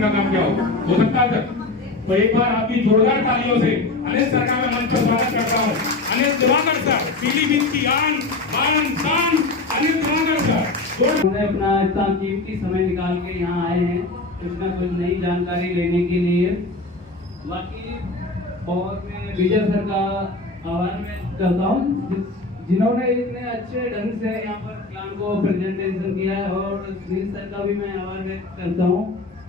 करने का काम किया हो सकता है सर? तो एक बार आपकी जोरदार तालियों से अनिल सर का मैं मंच पर स्वागत करता हूँ। अनिल दिवाकर सर, पीलीभीत की आन बान शान अनिल दिवाकर सर। उन्होंने अपना इतना कीमती समय निकाल के यहाँ आए हैं कुछ ना कुछ नई जानकारी लेने के लिए। बाकी और मैं विजय सर का आभार मैं करता हूँ जिन्होंने इतने अच्छे ढंग से यहाँ पर प्लान को प्रेजेंटेशन किया है, और सुनील सर का भी मैं आभार व्यक्त करता हूँ।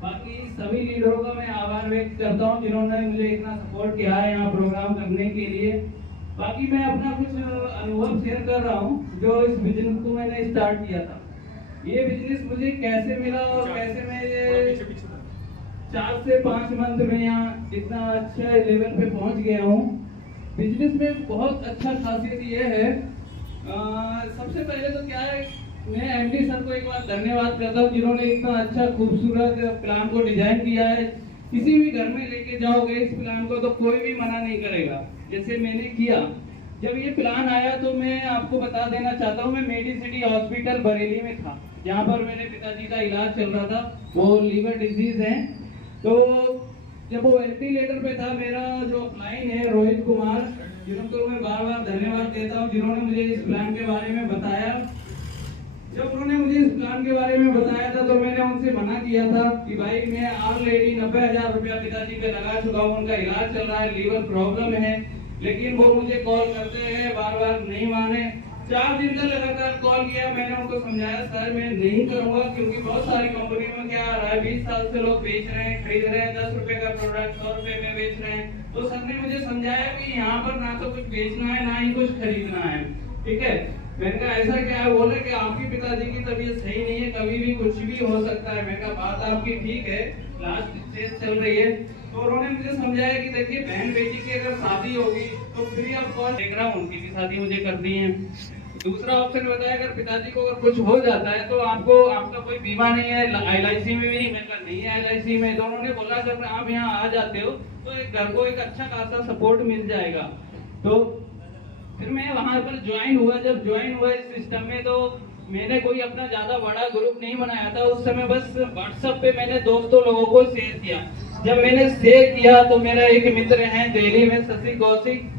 बाकी सभी लीडरों का मैं आभार व्यक्त करता हूँ जिन्होंने मुझे इतना सपोर्ट किया है यहाँ प्रोग्राम करने के लिए। बाकी मैं अपना कुछ अनुभव शेयर कर रहा हूँ जो इस बिजनेस को मैंने स्टार्ट किया था। ये बिजनेस मुझे कैसे मिला और कैसे मैं ये 4 से 5 मंथ में यहाँ इतना अच्छा लेवल पे पहुँच गया हूँ। बिजनेस में बहुत अच्छा खासियत ये है, सबसे पहले तो क्या है, मैं एमडी सर को एक बार धन्यवाद करता हूँ जिन्होंने इतना अच्छा खूबसूरत प्लान को डिजाइन किया है। किसी भी घर में लेके जाओगे इस प्लान को तो कोई भी मना नहीं करेगा, जैसे मैंने किया। जब ये प्लान आया तो मैं आपको बता देना चाहता हूँ, मैं मेडिसिटी हॉस्पिटल बरेली में था जहाँ पर मेरे पिताजी का इलाज चल रहा था, वो लीवर डिजीज है। तो जब वो वेंटिलेटर पे था, मेरा जो क्लाइंट है रोहित कुमार, जिनको मैं बार बार धन्यवाद देता हूँ जिन्होंने मुझे इस प्लान के बारे में बताया। जब उन्होंने मुझे इस प्लान के बारे में बताया था तो मैंने उनसे मना किया था कि भाई मैं ऑलरेडी 90,000 रुपया पिताजी पे लगा चुका हूँ, उनका इलाज चल रहा है, लीवर प्रॉब्लम है। लेकिन वो मुझे कॉल करते हैं, बार बार नहीं माने। 4 दिन तक लगातार कॉल किया, मैंने उनको समझाया सर मैं नहीं करूंगा, क्योंकि बहुत सारी कंपनियों में क्या आ रहा है, 20 साल से लोग बेच रहे हैं, खरीद रहे हैं, 10 रुपए का प्रोडक्ट 100 रुपए में बेच रहे हैं। तो सर ने मुझे समझाया कि यहाँ पर ना तो कुछ बेचना है ना ही कुछ खरीदना है, ठीक है। मैंने कहा ऐसा क्या है, बोले कि आपके पिताजी की तबीयत सही नहीं है, कभी भी कुछ भी हो सकता है। मैंने कहा बात आपकी ठीक है, लास्ट स्टेज चल रही है। तो उन्होंने मुझे समझाया कि देखिए बहन बेटी की अगर शादी होगी तो फ्री ऑफ कॉस्ट देख रहा हूँ, उनकी भी शादी मुझे करनी है। दूसरा ऑप्शन बताया, अगर पिताजी को अगर कुछ हो जाता है तो आपको आपका कोई बीमा नहीं है, LIC में भी नहीं, मैंने नहीं है LIC में। तो उन्होंने बोला अगर आप यहाँ आ जाते हो तो एक घर को एक अच्छा खासा सपोर्ट मिल जाएगा। तो फिर मैं वहां पर ज्वाइन हुआ। जब ज्वाइन हुआ इस सिस्टम में तो मैंने कोई अपना ज्यादा बड़ा ग्रुप नहीं बनाया था उस समय, बस व्हाट्सएप पे मैंने दोस्तों लोगों को शेयर किया। जब मैंने शेयर किया तो मेरा एक मित्र है दिल्ली में, शशि कौशिक,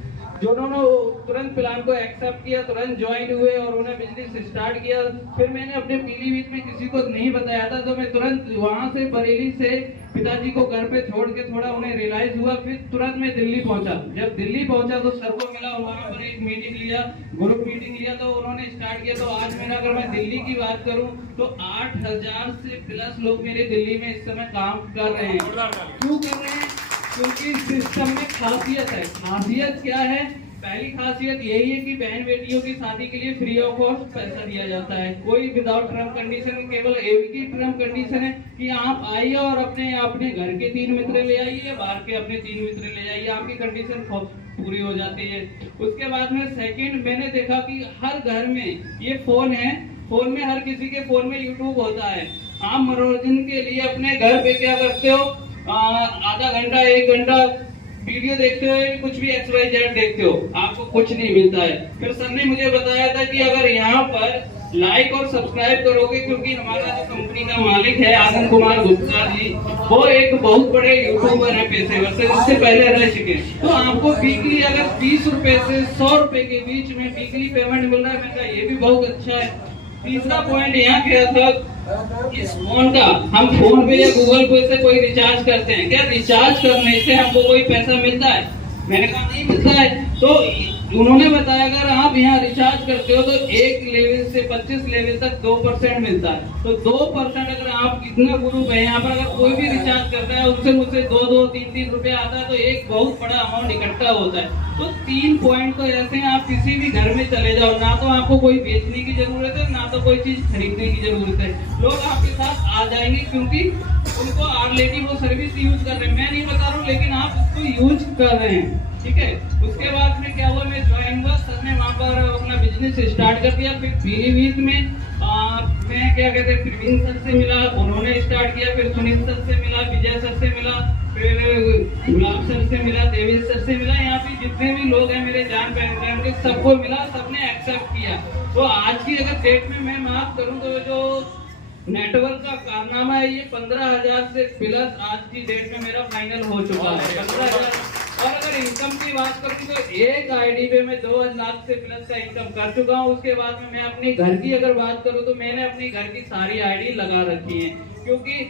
जिन्होंने तुरंत प्लान को एक्सेप्ट किया, तुरंत ज्वाइन हुए और उन्हें बिजनेस स्टार्ट किया। फिर मैंने अपने पीलीभीत में किसी को नहीं बताया था, तो मैं तुरंत वहां से बरेली से पिताजी को घर पे छोड़ के थोड़ा उन्हें रियलाइज हुआ, फिर तुरंत मैं दिल्ली पहुंचा। जब दिल्ली पहुंचा तो सर को मिला, वहां पर एक मीटिंग लिया, ग्रुप मीटिंग लिया, तो उन्होंने स्टार्ट किया। तो आज मेरा अगर मैं दिल्ली की बात करूं तो 8,000 से प्लस लोग मेरे दिल्ली में इस समय काम कर रहे हैं। क्यों कर रहे हैं? क्योंकि सिस्टम में खासियत है। खासियत क्या है? पहली खासियत यही है कि बहन बेटियों की शादी के लिए फ्री ऑफ कॉस्ट पैसा दिया जाता है, कोई विदाउट टर्म कंडीशन। केवल एक ही टर्म कंडीशन है कि आप आइए और अपने घर के 3 मित्र ले आइए, बाहर के अपने 3 मित्र ले जाइए, आपकी कंडीशन पूरी हो जाती है। उसके बाद में सेकंड मैंने देखा कि हर घर में ये फोन है, फोन में हर किसी के फोन में यूट्यूब होता है। आप मनोरंजन के लिए अपने घर पे क्या करते हो, आधा घंटा 1 घंटा वीडियो देखते हो, कुछ भी XYZ देखते हो, आपको कुछ नहीं मिलता है। फिर सर ने मुझे बताया था कि अगर यहाँ पर लाइक और सब्सक्राइब करोगे, क्योंकि हमारा जो कंपनी का मालिक है आनंद कुमार गुप्ता जी, वो एक बहुत बड़े यूट्यूबर है, पेशेवर से, इससे पहले रह चुके, तो आपको वीकली अगर 20 रुपए से 100 रुपए के बीच में वीकली पेमेंट मिल रहा है। मैंने कहा ये भी बहुत अच्छा है। तीसरा पॉइंट यहाँ क्या था, इस फोन का हम फोन पे या गूगल पे से कोई रिचार्ज करते हैं, क्या रिचार्ज करने से हमको कोई पैसा मिलता है? मैंने कहा नहीं मिलता है। तो उन्होंने बताया अगर आप यहाँ रिचार्ज करते हो तो 1 लेवल से 25 लेवल तक 2% मिलता है। तो 2% अगर आप इतना ग्रुप है यहाँ पर, अगर कोई भी रिचार्ज करता है उससे मुझसे 2-2, 3-3 रुपया आता है, तो एक बहुत बड़ा अमाउंट इकट्ठा होता है। तो 3 पॉइंट तो ऐसे हैं, आप किसी भी घर में चले जाओ, ना तो आपको कोई बेचने की जरूरत है, ना तो कोई चीज खरीदने की जरूरत है, लोग आपके साथ आ जाएंगे, क्योंकि उनको ऑलरेडी वो सर्विस यूज कर रहे हैं। मैं नहीं बता रहा हूँ, लेकिन आप उसको यूज कर रहे हैं, ठीक है। उसके बाद में क्या हुआ, मैं ज्वाइन हुआ, सर ने वहाँ पर अपना बिजनेस स्टार्ट कर दिया। फिर पीलीभीत में मैं क्या कहते हैं, प्रवीण सर से मिला, उन्होंने स्टार्ट किया। फिर सुनील सर से मिला, विजय सर से मिला, फिर गुलाब सर से मिला, देवेश सर से मिला। यहाँ पे जितने भी लोग हैं मेरे जान पहचान के, सबको मिला, सबने एक्सेप्ट किया। तो आज की अगर डेट में मैं बात करूँ तो जो नेटवर्क का कारनामा है। ये 15,000 से प्लस आज की डेट में मेरा फाइनल हो चुका है, 15,000। और अगर इनकम की बात करूं तो एक आईडी पे मैं 2 लाख से प्लस का इनकम कर चुका हूं। उसके बाद में मैं अपनी घर की अगर बात करूं तो मैंने अपनी घर की सारी आईडी लगा रखी है, क्योंकि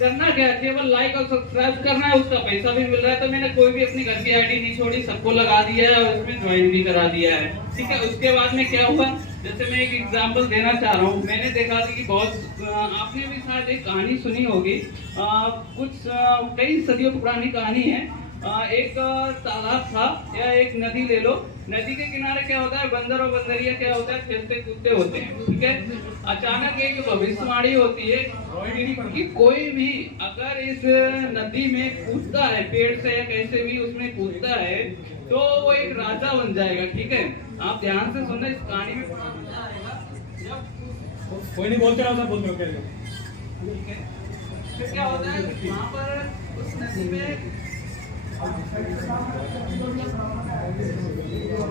करना क्या है, केवल लाइक और सब्सक्राइब करना है, उसका पैसा भी मिल रहा है। तो मैंने कोई भी अपनी घर की आईडी नहीं छोड़ी, सबको लगा दिया है और उसमें ज्वाइन भी करा दिया है, ठीक है। उसके बाद में क्या हुआ, जैसे मैं एक एग्जांपल देना चाह रहा हूँ। मैंने देखा था कि बहुत आपने भी शायद एक कहानी सुनी होगी, कई सदियों पुरानी कहानी है। एक तालाब था या एक नदी ले लो, नदी के किनारे क्या होता है, बंदर और बंदरिया क्या होता है, खेलते कूदते होते हैं, ठीक है। अचानक एक भविष्यवाणी होती है कि कोई भी अगर इस नदी में कूदता है, पेड़ से या कैसे भी उसमें कूदता है, तो वो एक राजा बन जाएगा, ठीक है। आप ध्यान से सुनना, इस कहानी में पता चलता आएगा। जब कोई नहीं बोलते रहो, सब बोलते रहो, ठीक है, फिर क्या होता है, वहाँ पर उस नदी में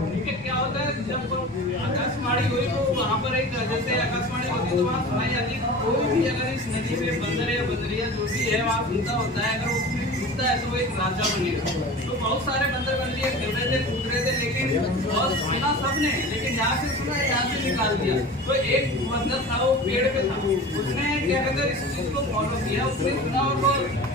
ठीक है, क्या होता है, जब आकाशवाणी हुई तो वहाँ पर एक, जैसे आकाशवाणी होती है तो वहाँ सुनाई जाती है, कोई भी अगर इस नदी में बंदर या बंदरिया जो भी है वहाँ सुनता होता है, अगर उसमें कूदता है तो वो एक राजा बनेगा। तो बहुत सारे बंदर बंदरिया खेल रहे थे, कूद रहे थे, लेकिन बहुत सुना सबने, लेकिन यहाँ से सुना, यहाँ से निकाल दिया। तो एक बंदर था, वो पेड़ पे था, उसने क्या कहते हैं इस चीज को फॉलो किया, उसने सुना और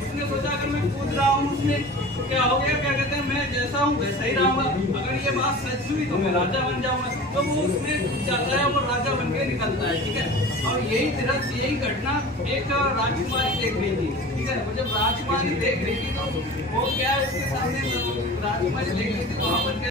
उसने सोचा अगर मैं कूद रहा हूँ उसमें तो क्या हो गया, क्या कहते हैं मैं जैसा हूँ वैसा ही रहूंगा, अगर ये बात सच हुई तो मैं राजा बन जाऊंगा। तो वो उसमें कूद जाता है, वो राजा बन के निकलता है, ठीक है। और यही घटना एक राजकुमारी देख रही थी, ठीक है। वो जब राजकुमारी देख रही थी तो वो क्या, उसके सामने राजकुमारी देख रही थी, वहां पर